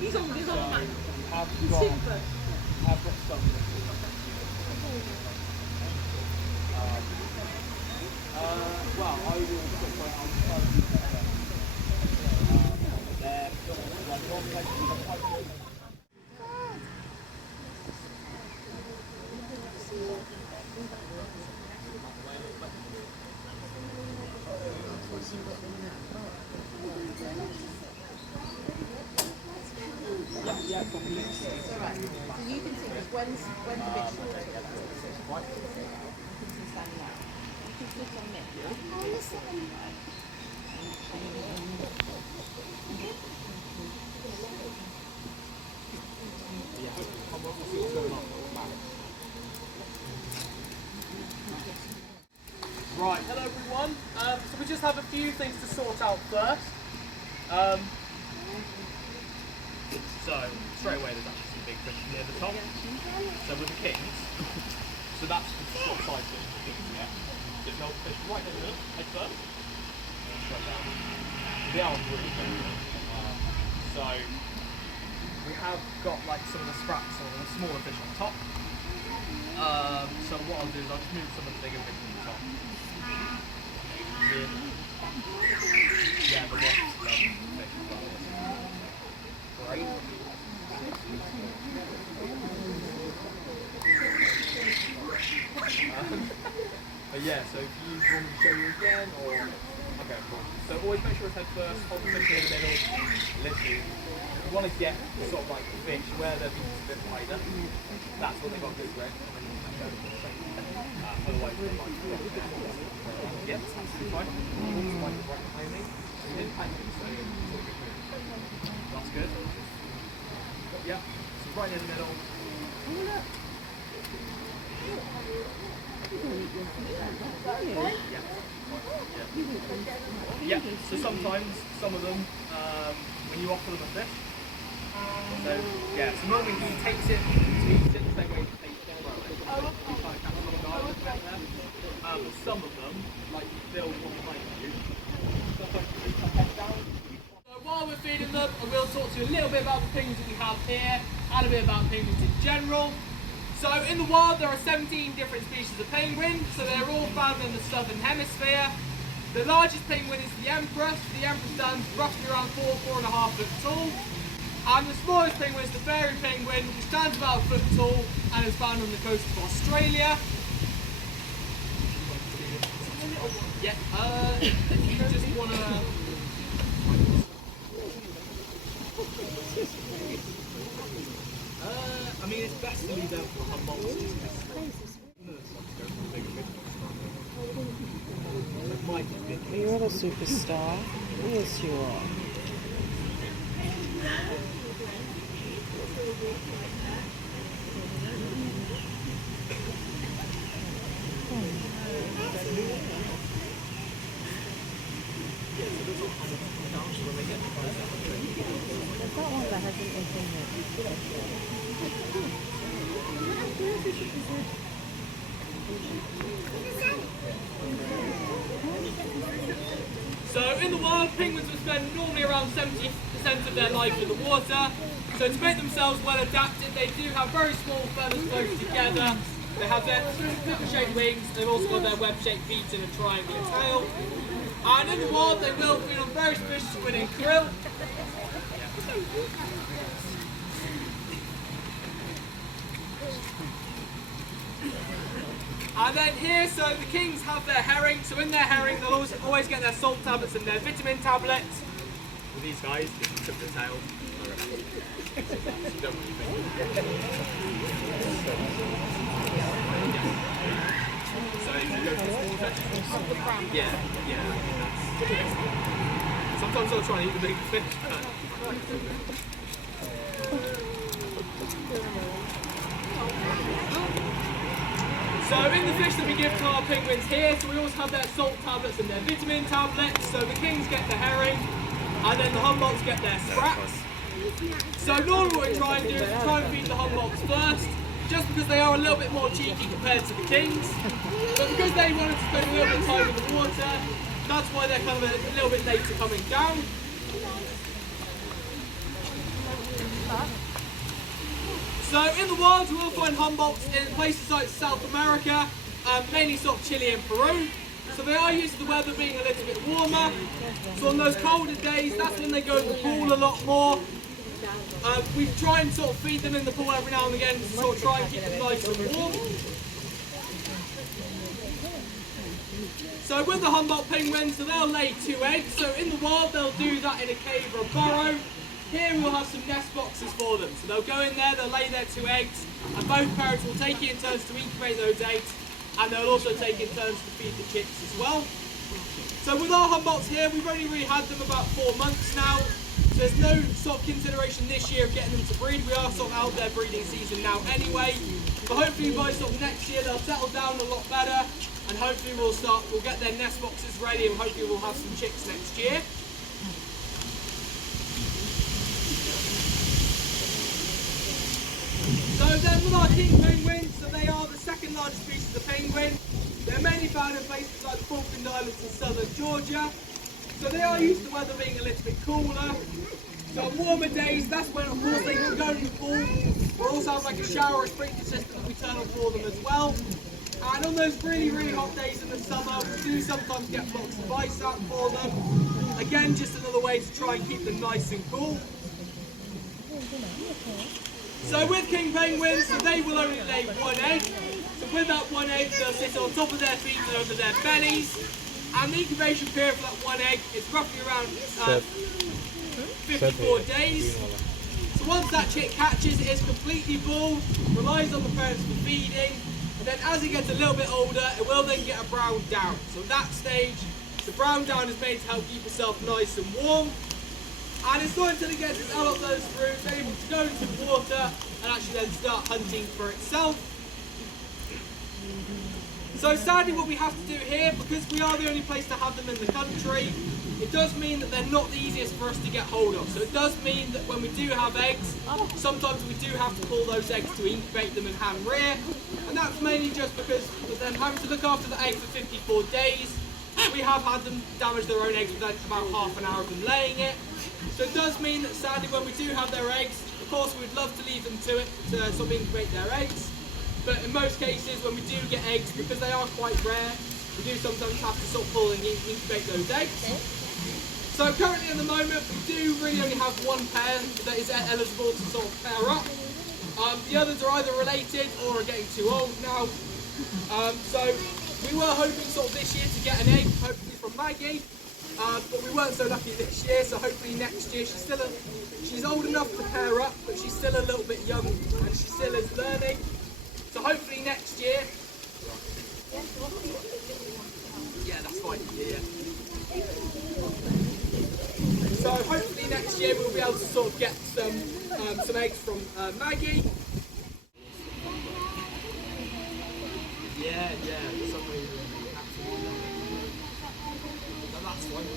He's on the line. Have He's got super. some. Well, I will put my outside there. One place for the pipe. Yeah, So you can see because when's a bit shorter. right. You can see standing out. You can sit on it. Right, hello everyone. So we just have a few things to sort out first. So straight away there's actually some big fish near the top. So with the kings, so that's the sort of size fish the kings get. There's no fish right in the middle, head first. And straight down. They are really big. So we have got like some of the scraps or the smaller fish on top. So what I'll do is I'll just move some of the bigger fish to the top. Yeah, the ones that fish as well. Great. But yeah, so if you want me to show you again, or okay, cool. So always make sure it's head first, hold the fish in the middle, literally. If you want to get sort of like fish where their beak is a bit wider, that's what they got good grip. Otherwise, they like yeah, that's absolutely fine. Like right behind me. So you didn't pack it, so it's all good move. That's good. Yeah, so right in the middle. Yeah, so sometimes, some of them, when you offer them a fish, so yeah, so normally he takes it, he eats it the same way he takes it, he kind of catches a little guy a little bit there. But some of them, like they'll want to bite you, sometimes you leave their head down. So while we're feeding them, I will talk to you a little bit about the penguins that we have here, and a bit about penguins in general. So in the wild there are 17 different species of penguin, so they're all found in the southern hemisphere. The largest penguin is the emperor. The emperor stands roughly around 4.5 foot tall. And the smallest penguin is the fairy penguin, which stands about a foot tall and is found on the coast of Australia. Yeah, if you just want to... I mean, it's best to leave them for Humboldts. You're the superstar. Yes, you are. There's not one that hasn't been So in the wild, penguins will spend normally around 70% of their life in the water. So to make themselves well adapted, they do have very small feathers close together. They have their flipper-shaped wings. They've also got their web-shaped feet and a triangular tail. And in the wild, they will feed on various fish, squid and krill. And then here, so the kings have their herring. So in their herring, they'll always get their salt tablets and their vitamin tablets. With these guys, they can tip the tail. So if you go to the yeah. Sometimes I'll try and eat the big fish. So in the fish that we give to our penguins here, so we always have their salt tablets and their vitamin tablets. So the kings get the herring, and then the Humboldts get their scraps. So normally what we try and do is try and feed the Humboldts first, just because they are a little bit more cheeky compared to the kings. But because they wanted to spend a little bit of time in the water, that's why they're kind of a little bit late to coming down. wild, you will find Humboldts in places like South America, mainly sort of Chile and Peru. So they are used to the weather being a little bit warmer. So on those colder days, that's when they go in the pool a lot more. We try and sort of feed them in the pool every now and again to sort of try and keep them nice and warm. So with the Humboldt penguins, so they'll lay 2 eggs. So in the wild, they'll do that in a cave or a burrow. Here we'll have some nest boxes for them. So they'll go in there, they'll lay their 2 eggs, and both parents will take it in turns to incubate those eggs, and they'll also take in turns to feed the chicks as well. So with our Humboldts here, we've only really had them about 4 months now. So there's no sort of consideration this year of getting them to breed. We are sort of out their breeding season now anyway. But hopefully by sort of next year they'll settle down a lot better, and hopefully we'll get their nest boxes ready, and hopefully we'll have some chicks next year. So then with our king penguins, so they are the 2nd largest species of penguin. They're mainly found in places like the Falkland Islands in southern Georgia. So they are used to the weather being a little bit cooler. So on warmer days, that's when of course they can go in the pool. We also have like a shower or sprinkler system that we turn on for them as well. And on those really, really hot days in the summer, we do sometimes get blocks of ice out for them. Again, just another way to try and keep them nice and cool. So with king penguins, so they will only lay 1 egg. So with that 1 egg, they'll sit on top of their feet and over their bellies. And the incubation period for that 1 egg is roughly around 54 days. So once that chick hatches, it is completely bald, relies on the parents for feeding, and then as it gets a little bit older, it will then get a brown down. So at that stage, the brown down is made to help keep itself nice and warm. And it's not until it gets out of those fruits, able to go into the water and actually then start hunting for itself. So sadly what we have to do here, because we are the only place to have them in the country, it does mean that they're not the easiest for us to get hold of. So it does mean that when we do have eggs, sometimes we do have to pull those eggs to incubate them and hand rear. And that's mainly just because of them having to look after the egg for 54 days. We have had them damage their own eggs within about half an hour of them laying it. So it does mean that sadly when we do have their eggs, of course we'd love to leave them to it to sort of incubate their eggs. But in most cases when we do get eggs, because they are quite rare, we do sometimes have to sort of pull and incubate those eggs. So currently at the moment we do really only have 1 pair that is eligible to sort of pair up. The others are either related or are getting too old now. So we were hoping sort of this year to get an egg, hopefully from Maggie. But we weren't so lucky this year, so hopefully next year she's old enough to pair up, but she's still a little bit young and she still is learning. So hopefully next year. Yeah, that's fine. Yeah. So hopefully next year we'll be able to sort of get some eggs from Maggie. Yeah, for some reason. That's fine.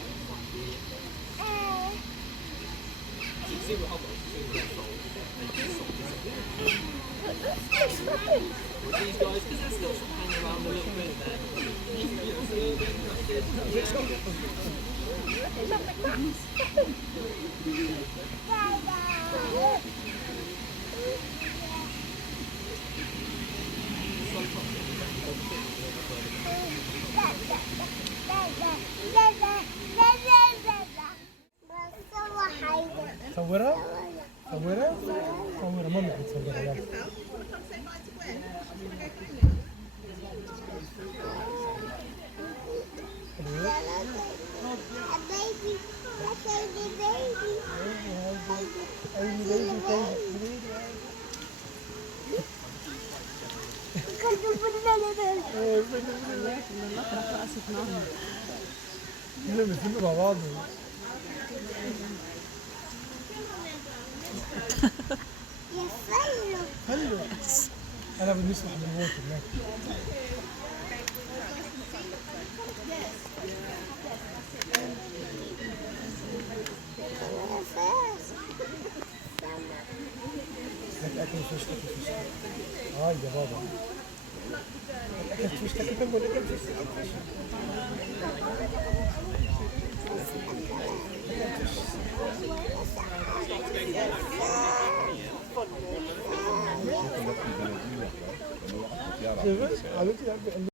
You can see what with these guys, because they're still sort of hanging around a little bit there. It's a little bit interested. صورها صورها صورها ماما عم تصورها يلا بنفهم مع بعض حلو انا بنسمح بالموت هناك لك اكل فيش هاي يا بابا اكل فيش تاكل ولا اكل فيش C'est vrai? Ah, l'autre, il a